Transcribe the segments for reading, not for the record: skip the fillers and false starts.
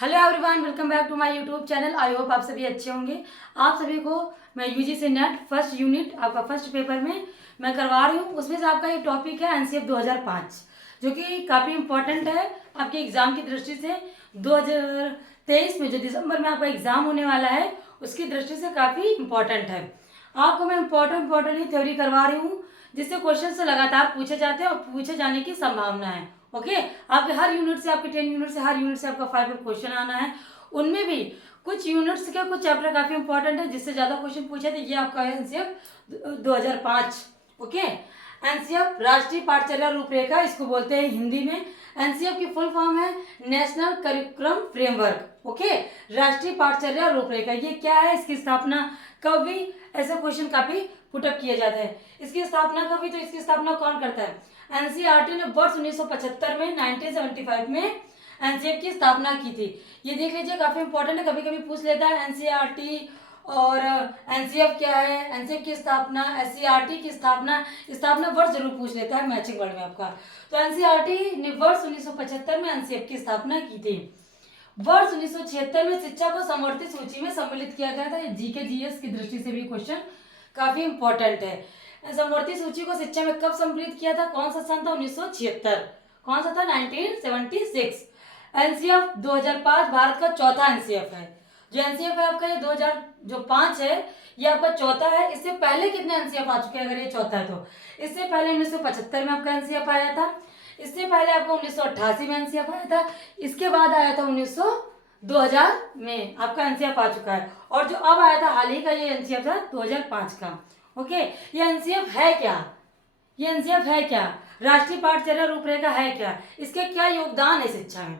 Hello everyone, welcome back to my YouTube channel. I hope आप सभी अच्छे होंगे। आप सभी को मैं यूजीसी नेट फर्स्ट यूनिट आपका फर्स्ट पेपर में मैं करवा रही हूँ। उसमें से आपका ये टॉपिक है एनसीएफ 2005, जो कि काफ़ी इम्पोर्टेंट है आपके एग्ज़ाम की दृष्टि से। 2023 में जो दिसंबर में आपका एग्ज़ाम होने वाला है, उसकी दृष्टि से काफ़ी इम्पोर्टेंट है। आपको मैं इम्पोर्टेंट ही थ्योरी करवा रही हूँ, जिससे क्वेश्चन से लगातार पूछे जाते हैं और पूछे जाने की संभावना है। ओके, आपके हर यूनिट से, आपके 10 यूनिट से, हर यूनिट से आपका 5 क्वेश्चन आना है। उनमें भी कुछ यूनिट्स के कुछ चैप्टर काफ़ी इंपॉर्टेंट है, जिससे ज़्यादा क्वेश्चन पूछे थे। ये आपका है एनसीएफ 2005। ओके, एनसीएफ राष्ट्रीय पाठचर्या रूपरेखा इसको बोलते हैं हिंदी में। एनसीएफ की फुल फॉर्म है नेशनल करिकुलम फ्रेमवर्क। ओके, राष्ट्रीय पाठचर्या रूपरेखा ये क्या है, इसकी स्थापना कब हुई, ऐसे क्वेश्चन काफ़ी पुटअप किए जाते हैं। इसकी स्थापना कब हुई, तो इसकी स्थापना कौन करता है? एनसीईआरटी ने वर्ष 1975 में 1975 में एनसीएफ की स्थापना की थी। ये देख लीजिए, काफी इंपॉर्टेंट है, कभी कभी पूछ लेता है एनसीईआरटी और एनसीएफ क्या है, एनसीएफ की स्थापना, एससीईआरटी की स्थापना वर्ष जरूर पूछ लेता है मैचिंग वर्ड में आपका। तो एनसीईआरटी ने वर्ष 1975 में एनसीएफ की स्थापना की थी। वर्ष 1976 में शिक्षा को समवर्ती सूची में सम्मिलित किया गया था। ये जीके जीएस की दृष्टि से भी क्वेश्चन काफी इंपॉर्टेंट है। समवर्ती सूची को शिक्षा में कब सम्मिलित किया था, कौन सा सन था? 1976। कौन सा था? 1976। एनसीएफ 2005 भारत का चौथा एनसीएफ है। जो एनसीएफ है आपका, ये 2005 है, ये आपका चौथा है। इससे पहले कितने एनसीएफ आ चुके हैं अगर ये चौथा है तो? इससे पहले 1975 में आपका एनसीएफ आया था। इससे पहले आपका 1988 में एनसीएफ आया था। इसके बाद आया था 2000 में आपका एनसीएफ आ चुका है। और जो अब आया था हाल ही का, ये एनसीएफ था 2005 का। ओके, ये एनसीएफ है क्या? ये एनसीएफ है क्या? राष्ट्रीय पाठचर्या रूपरेखा है क्या? इसके क्या योगदान है शिक्षा में?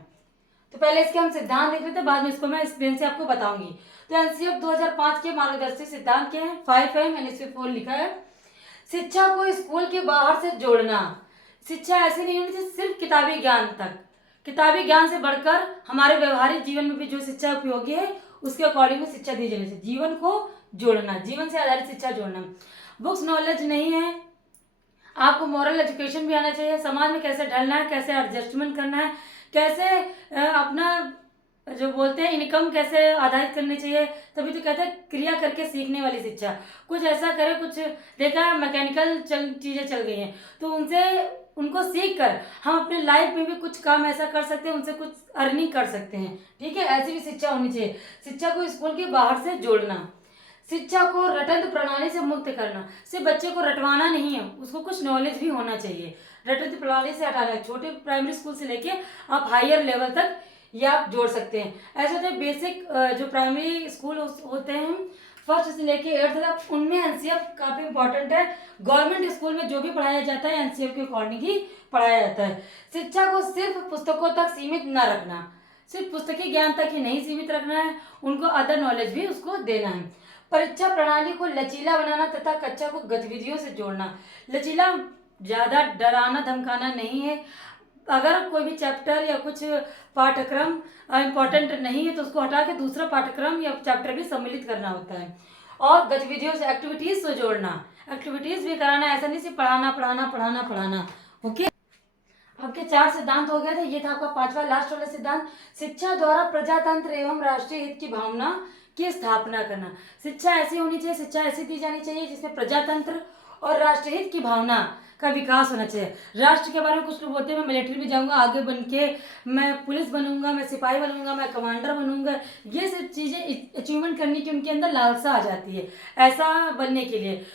तो पहले इसके हम सिद्धांत देख लेते हैं, बाद में इसको मैं स्क्रीन से आपको बताऊंगी। तो एनसीएफ 2005 के मार्गदर्शी सिद्धांत क्या है? 5M मैंने इस पे 4 लिखा है। शिक्षा को स्कूल के बाहर से जोड़ना। शिक्षा ऐसी नहीं होनी चाहिए सिर्फ किताबी ज्ञान तक। किताबी ज्ञान से बढ़कर हमारे व्यवहारिक जीवन में भी जो शिक्षा उपयोगी है, उसके अकॉर्डिंग में शिक्षा दी जानी चाहिए। जीवन को जोड़ना, जीवन से आधारित शिक्षा जोड़ना। बुक्स नॉलेज नहीं है, आपको मॉरल एजुकेशन भी आना चाहिए। समाज में कैसे ढलना है, कैसे एडजस्टमेंट करना है, कैसे अपना जो बोलते हैं इनकम कैसे आधारित करनी चाहिए। तभी तो कहते हैं क्रिया करके सीखने वाली शिक्षा। कुछ ऐसा करे, कुछ देखा है मैकेनिकल चीजें चल गई हैं, तो उनको सीख कर हम अपने लाइफ में भी कुछ काम ऐसा कर सकते हैं, उनसे कुछ अर्निंग कर सकते हैं। ठीक है, ऐसी भी शिक्षा होनी चाहिए। शिक्षा को स्कूल के बाहर से जोड़ना। शिक्षा को रटंत प्रणाली से मुक्त करना। सिर्फ बच्चे को रटवाना नहीं है, उसको कुछ नॉलेज भी होना चाहिए। रटंत प्रणाली से हटाना है। छोटे प्राइमरी स्कूल से लेके आप हायर लेवल तक ये आप जोड़ सकते हैं। ऐसे होते हैं बेसिक जो प्राइमरी स्कूल होते हैं, फर्स्ट से लेके 8th तक, उनमें एनसीएफ काफी इंपॉर्टेंट है। गवर्नमेंट स्कूल में जो भी पढ़ाया जाता है एनसीएफ के अकॉर्डिंग ही पढ़ाया जाता है। शिक्षा को सिर्फ पुस्तकों तक सीमित न रखना, सिर्फ पुस्तकीय ज्ञान तक ही नहीं सीमित रखना है, उनको अदर नॉलेज भी उसको देना है। परीक्षा प्रणाली को लचीला बनाना तथा कक्षा को गतिविधियों से जोड़ना। लचीला ज्यादा डराना धमकाना नहीं है। अगर कोई भी चैप्टर या कुछ पाठ्यक्रम इंपॉर्टेंट नहीं है तो उसको हटा के दूसरा पाठ्यक्रम या चैप्टर भी सम्मिलित करना होता है। और गतिविधियों से, एक्टिविटीज से जोड़ना, एक्टिविटीज भी कराना, ऐसा नहीं सिर्फ पढ़ाना पढ़ाना पढ़ाना पढ़ाना। ओके, आपके 4 सिद्धांत हो गए थे। ये था आपका 5वां लास्ट वाला सिद्धांत, शिक्षा द्वारा प्रजातंत्र एवं राष्ट्रीय हित की भावना की स्थापना करना। शिक्षा ऐसी होनी चाहिए, शिक्षा ऐसी दी जानी चाहिए जिसमें प्रजातंत्र और राष्ट्रीय हित की भावना का विकास होना चाहिए। राष्ट्र के बारे में कुछ लोग बोलते हैं मैं मिलिट्री में जाऊंगा, आगे बन के मैं पुलिस बनूंगा, मैं सिपाही बनूंगा, मैं कमांडर बनूंगा। ये सब चीजें अचीवमेंट करने की उनके अंदर लालसा आ जाती है। ऐसा बनने के लिए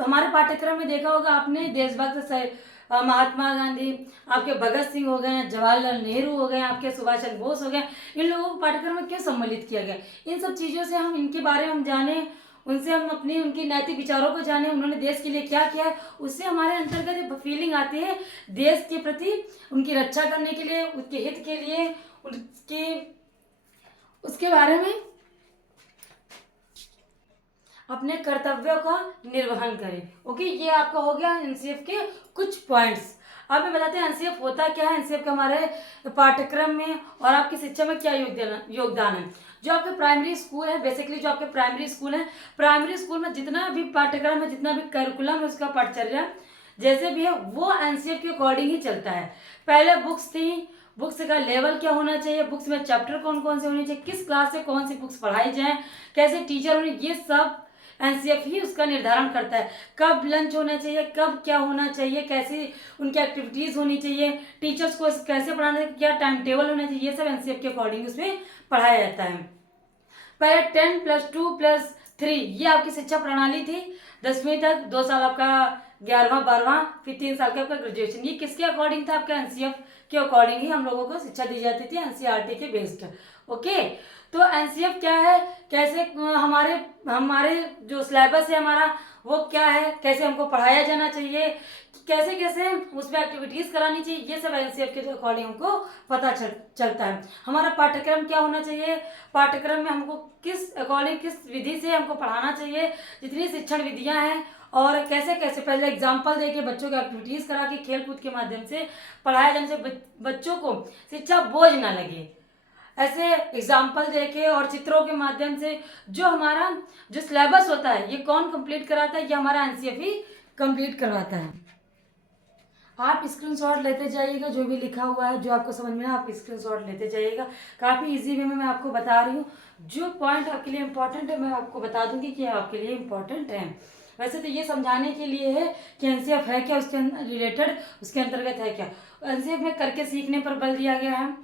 हमारे पाठ्यक्रम में देखा होगा आपने, देशभक्त महात्मा गांधी, आपके भगत सिंह हो गए, जवाहरलाल नेहरू हो गए, आपके सुभाष चंद्र बोस हो गए, इन लोगों को पाठ्यक्रम में क्यों सम्मिलित किया गया? इन सब चीज़ों से हम, इनके बारे में हम जाने, उनसे हम अपनी उनकी नैतिक विचारों को जाने, उन्होंने देश के लिए क्या किया है, उससे हमारे अंतर्गत फीलिंग आती है देश के प्रति, उनकी रक्षा करने के लिए, उसके हित के लिए, उसके बारे में अपने कर्तव्यों का निर्वहन करें। ओके, ये आपका हो गया एनसीएफ के कुछ पॉइंट्स। अब मैं बताते हैं एनसीएफ होता क्या है, एनसीएफ के हमारे पाठ्यक्रम में और आपकी शिक्षा में क्या योगदान है। जो आपके प्राइमरी स्कूल है, बेसिकली जो आपके प्राइमरी स्कूल है, प्राइमरी स्कूल में जितना भी पाठ्यक्रम है, जितना भी करिकुलम है, उसका पाठचर्या जैसे भी है वो एनसीएफ के अकॉर्डिंग ही चलता है। पहले बुक्स थी, बुक्स का लेवल क्या होना चाहिए, बुक्स में चैप्टर कौन कौन से होने चाहिए, किस क्लास से कौन सी बुक्स पढ़ाई जाए, कैसे टीचर होने, ये सब एनसीएफ ही उसका निर्धारण करता है। कब लंच होना चाहिए, कब क्या होना चाहिए, कैसी उनकी एक्टिविटीज़ होनी चाहिए, टीचर्स को कैसे पढ़ाना है, क्या टाइम टेबल होना चाहिए, ये सब एनसीएफ के अकॉर्डिंग उसमें पढ़ाया जाता है। पहले 10+2+3 ये आपकी शिक्षा प्रणाली थी 10वीं तक, 2 साल आपका 11वां 12वां, फिर 3 साल का आपका ग्रेजुएशन। ये किसके अकॉर्डिंग था, आपका एनसीएफ के अकॉर्डिंग ही हम लोगों को शिक्षा दी जाती थी, एनसीईआरटी के बेस्ड। ओके, तो एनसीएफ क्या है, कैसे हमारे हमारे जो सिलेबस है हमारा वो क्या है, कैसे हमको पढ़ाया जाना चाहिए, कैसे कैसे उसमें एक्टिविटीज़ करानी चाहिए, ये सब एनसीएफ के अकॉर्डिंग हमको पता चलता है। हमारा पाठ्यक्रम क्या होना चाहिए, पाठ्यक्रम में हमको किस अकॉर्डिंग किस विधि से हमको पढ़ाना चाहिए, जितनी शिक्षण विधियां हैं, और कैसे कैसे पहले एग्जाम्पल देके बच्चों को एक्टिविटीज़ करा के खेल कूद के माध्यम से पढ़ाया जाने से बच्चों को शिक्षा बोझ ना लगे। ऐसे एग्जाम्पल देके और चित्रों के माध्यम से जो हमारा जो सिलेबस होता है ये कौन कंप्लीट कराता है, ये हमारा एनसीएफ ही कंप्लीट करवाता है। आप स्क्रीनशॉट लेते जाइएगा, जो भी लिखा हुआ है जो आपको समझ में आप स्क्रीनशॉट लेते जाइएगा। काफ़ी इजी वे में मैं आपको बता रही हूँ, जो पॉइंट आपके लिए इम्पोर्टेंट है मैं आपको बता दूंगी कि आपके लिए इम्पोर्टेंट है। वैसे तो ये समझाने के लिए है कि एनसीएफ है क्या, उसके रिलेटेड उसके अंतर्गत है क्या। एनसीएफ में करके सीखने पर बल दिया गया है।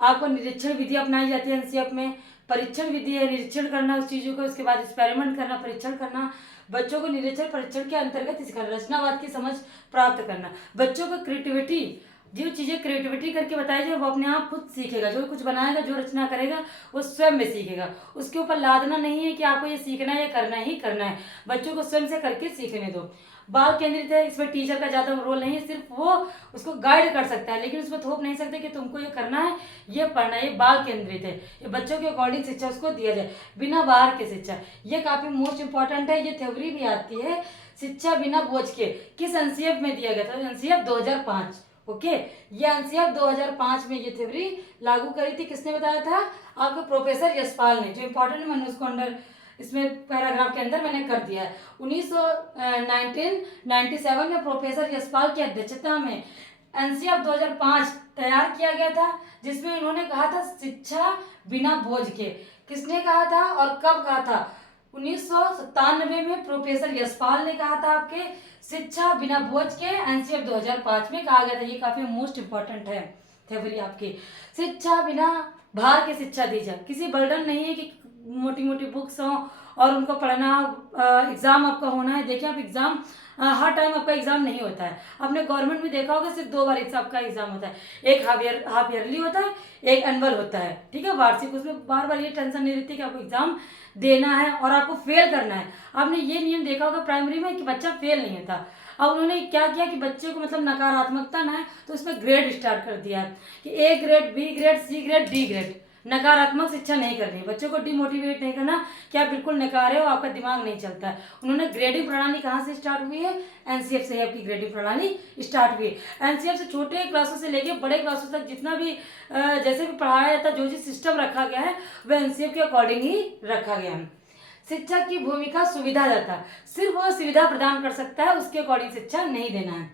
आपको निरीक्षण विधि अपनाई जाती है एनसीएफ में। परीक्षण विधि है, निरीक्षण करना उस चीज़ों को, उसके बाद एक्सपेरिमेंट करना, परीक्षण करना, बच्चों को निरीक्षण परीक्षण के अंतर्गत सिखाना, रचनावाद की समझ प्राप्त करना, बच्चों को क्रिएटिविटी, जो चीज़ें क्रिएटिविटी करके बताई जाए वो अपने आप खुद सीखेगा, जो कुछ बनाएगा जो रचना करेगा वो स्वयं में सीखेगा। उसके ऊपर लादना नहीं है कि आपको ये सीखना है, ये करना ही करना है, बच्चों को स्वयं से करके सीखने दो। बाल केंद्रित है, इसमें टीचर का ज़्यादा रोल नहीं है, सिर्फ वो उसको गाइड कर सकता है, लेकिन उसमें थोप नहीं सकते कि तुमको ये करना है, ये पढ़ना है। ये बाल केंद्रित है, ये बच्चों के अकॉर्डिंग शिक्षा उसको दिया जाए, बिना बाहर के शिक्षा। ये काफ़ी मोस्ट इंपॉर्टेंट है, ये थ्योरी भी आती है, शिक्षा बिना बोझ के। किस एनसीएफ में दिया गया था, एनसीएफ 2005। ओके, ये एनसीएफ 2005 में ये थ्योरी लागू करी थी। किसने बताया था, आपको प्रोफेसर यशपाल ने। जो इंपॉर्टेंट मैंने उसको अंडर इसमें पैराग्राफ के अंदर मैंने कर दिया है। 1997 में प्रोफेसर यशपाल की अध्यक्षता में एनसीएफ 2005 तैयार किया गया था, जिसमें इन्होंने कहा था शिक्षा बिना बोझ के। किसने कहा था और कब कहा था, 1997 में प्रोफेसर यशपाल ने कहा था आपके, शिक्षा बिना बोझ के एनसीएफ 2005 में कहा गया था। ये काफी मोस्ट इंपॉर्टेंट है थ्योरी आपकी। शिक्षा बिना भार के शिक्षा दी जाए, किसी बर्डन नहीं है कि मोटी मोटी बुक्स हों और उनको पढ़ना, एग्ज़ाम आपका होना है। देखिए आप एग्ज़ाम हर टाइम आपका एग्ज़ाम नहीं होता है, आपने गवर्नमेंट में देखा होगा सिर्फ 2 बार आपका एग्ज़ाम होता है, एक हाफ ईयरली होता है, एक एनुअल होता है, ठीक है, वार्षिक। उसमें बार बार ये टेंशन नहीं रहती कि आपको एग्ज़ाम देना है और आपको फेल करना है। आपने ये नियम देखा होगा प्राइमरी में कि बच्चा फेल नहीं होता। अब उन्होंने क्या किया कि बच्चे को मतलब नकारात्मकता ना है तो उसमें ग्रेड स्टार्ट कर दिया कि A grade, B grade, C grade, D grade. नकारात्मक शिक्षा नहीं करनी, बच्चों को डिमोटिवेट नहीं करना कि आप बिल्कुल नकारे हो, आपका दिमाग नहीं चलता है। उन्होंने ग्रेडिंग प्रणाली कहाँ से स्टार्ट हुई है, एनसीएफ से आपकी ग्रेडिंग प्रणाली स्टार्ट हुई है। एनसीएफ से छोटे क्लासों से लेके बड़े क्लासों तक जितना भी जैसे भी पढ़ाया जाता है, जो सिस्टम रखा गया है वह एनसीएफ के अकॉर्डिंग ही रखा गया है। शिक्षक की भूमिका सुविधादाता, सिर्फ वो सुविधा प्रदान कर सकता है, उसके अकॉर्डिंग शिक्षा नहीं देना है।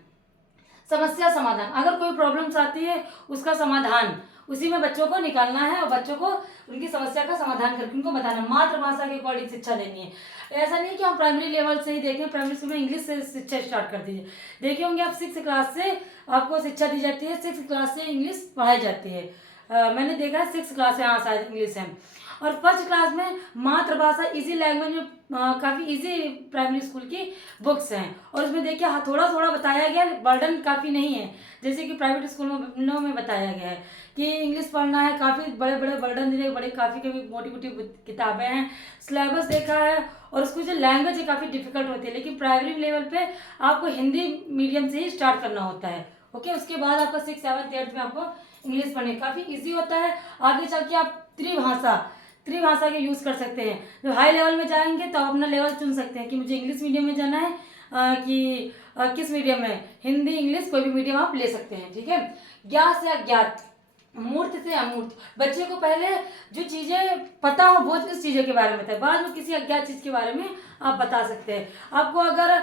समस्या समाधान, अगर कोई प्रॉब्लम्स आती है उसका समाधान उसी में बच्चों को निकालना है और बच्चों को उनकी समस्या का समाधान करके उनको बताना। मातृभाषा के अकॉर्डिंग शिक्षा देनी है। ऐसा नहीं कि हम प्राइमरी लेवल से ही देखें, प्राइमरी स्कूल में इंग्लिश से शिक्षा स्टार्ट कर दीजिए। देखे होंगे आप 6 क्लास से आपको शिक्षा दी जाती है, 6 क्लास से इंग्लिश पढ़ाई जाती है। मैंने देखा है 6 क्लास से, हाँ शायद इंग्लिश है। और फर्स्ट क्लास में मातृभाषा इजी लैंग्वेज में काफ़ी इजी प्राइमरी स्कूल की बुक्स हैं और उसमें देखिए हाँ थोड़ा थोड़ा बताया गया, बर्डन काफ़ी नहीं है जैसे कि प्राइवेट स्कूलों में बताया गया है कि इंग्लिश पढ़ना है, काफ़ी बड़े बड़े बर्डन दिए, बड़े काफ़ी मोटी मोटी किताबें हैं, सिलेबस देखा है और उसको जो लैंग्वेज है काफ़ी डिफिकल्ट होती है। लेकिन प्राइमरी लेवल पे आपको हिंदी मीडियम से ही स्टार्ट करना होता है। ओके, उसके बाद आपका 6, 7, 8 में आपको इंग्लिश पढ़नी काफ़ी ईजी होता है। आगे चल के आप त्रिभाषा के यूज़ कर सकते हैं। जब हाई लेवल में जाएंगे तो आप अपना लेवल चुन सकते हैं कि मुझे इंग्लिश मीडियम में जाना है कि किस मीडियम में, हिंदी इंग्लिश कोई भी मीडियम आप ले सकते हैं। ठीक है, ज्ञात से अज्ञात, मूर्त से अमूर्त। बच्चे को पहले जो चीजें पता हो वो उस चीजों के बारे में बताए, बाद में किसी अज्ञात चीज के बारे में आप बता सकते हैं। आपको अगर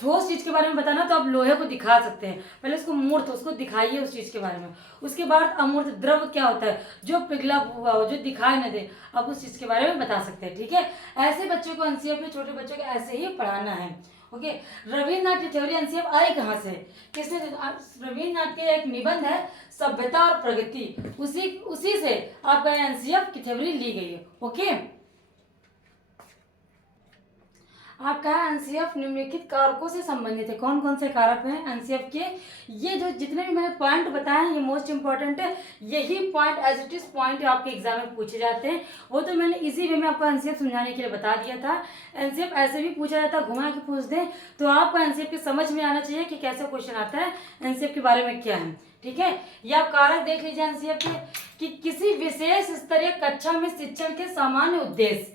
ठोस चीज के बारे में बताना तो आप लोहे को दिखा सकते हैं, पहले उसको मूर्त उसको दिखाइए उस चीज के बारे में। उसके बाद अमूर्त द्रव्य क्या होता है, जो पिघला हुआ हो, जो दिखाई न दे, आप उस चीज के बारे में बता सकते हैं। ठीक है, ऐसे बच्चों को एनसीएफ में, छोटे बच्चों को ऐसे ही पढ़ाना है। ओके, रविन्द्रनाथ की थ्योरी एनसीएफ आई कहाँ से, किसने? रविन्द्रनाथ के एक निबंध है सभ्यता और प्रगति, उसी से आपका एनसीएफ की थ्योरी ली गई है। ओके, आपका एनसीएफ निम्नलिखित कारकों से संबंधित है। कौन कौन से कारक हैं एनसीएफ के? ये जो जितने भी मैंने पॉइंट बताए हैं ये मोस्ट इंपॉर्टेंट है। यही point as it is point आपके एग्जाम में पूछे जाते हैं। वो तो मैंने इसी वे में आपको एनसीएफ समझाने के लिए बता दिया था। एनसीएफ ऐसे भी पूछा जाता है, घुमा के पूछ दें तो आपको एनसीएफ की समझ में आना चाहिए कि कैसे क्वेश्चन आता है, एनसीएफ के बारे में क्या है। ठीक है, ये आप कारक देख लीजिए एनसीएफ के कि किसी विशेष स्तरीय कक्षा में शिक्षण के सामान्य उद्देश्य,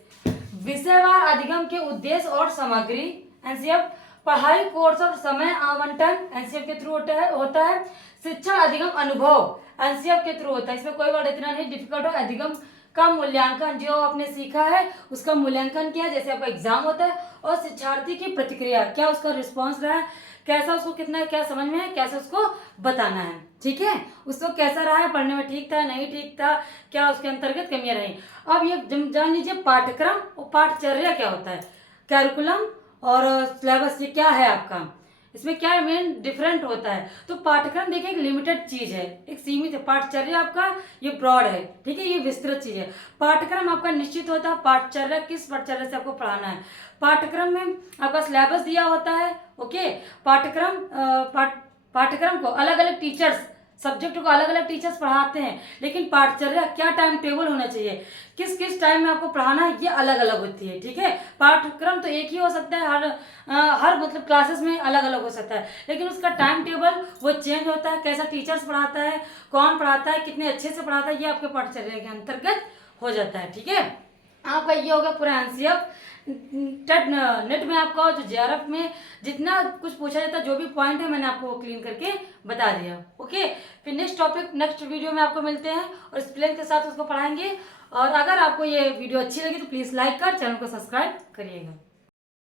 विषयवार अधिगम के उद्देश्य और सामग्री, एनसीएफ पढ़ाई, कोर्स और समय आवंटन एनसीएफ के थ्रू होता है। शिक्षण अधिगम अनुभव एनसीएफ के थ्रू होता है। इसमें कोई वर्ड इतना नहीं डिफिकल्ट हो। अधिगम का मूल्यांकन, जो आपने सीखा है उसका मूल्यांकन किया, जैसे आपका एग्जाम होता है। और शिक्षार्थी की प्रतिक्रिया, क्या उसका रिस्पॉन्स रहा है, कैसा उसको कितना क्या समझ में है, कैसे उसको बताना है। ठीक है, उसको कैसा रहा है, पढ़ने में ठीक था नहीं ठीक था, क्या उसके अंतर्गत कमियां रही। अब ये जान लीजिए पाठ्यक्रम और पाठचर्या क्या होता है, कैरिकुलम और सिलेबस ये क्या है आपका, इसमें क्या मेन डिफरेंट होता है। तो पाठ्यक्रम देखिए एक लिमिटेड चीज है, एक सीमित है। पाठचर्या आपका ये ब्रॉड है। ठीक है, ये विस्तृत चीज है। पाठ्यक्रम आपका निश्चित होता है। पाठचर्या किस पाठचर्या से आपको पढ़ाना है। पाठ्यक्रम में आपका सिलेबस दिया होता है। ओके, पाठ्यक्रम को अलग अलग टीचर्स, सब्जेक्ट को अलग अलग टीचर्स पढ़ाते हैं, लेकिन पाठचर्या क्या टाइम टेबल होना चाहिए, किस किस टाइम में आपको पढ़ाना है, ये अलग अलग होती है। ठीक है, पाठ्यक्रम तो एक ही हो सकता है, हर मतलब क्लासेस में अलग अलग हो सकता है, लेकिन उसका टाइम टेबल वो चेंज होता है। कैसा टीचर्स पढ़ाता है, कौन पढ़ाता है, कितने अच्छे से पढ़ाता है, ये आपके पाठचर्या के अंतर्गत हो जाता है। ठीक है, आपका ये होगा पूरा एनसीएफ। नेट में आपका जो जेआरएफ में जितना कुछ पूछा जाता है, जो भी पॉइंट है मैंने आपको वो क्लीन करके बता दिया। ओके, फिर नेक्स्ट टॉपिक नेक्स्ट वीडियो में आपको मिलते हैं और स्पेलिंग के साथ उसको पढ़ाएंगे। और अगर आपको ये वीडियो अच्छी लगी तो प्लीज़ लाइक कर चैनल को सब्सक्राइब करिएगा।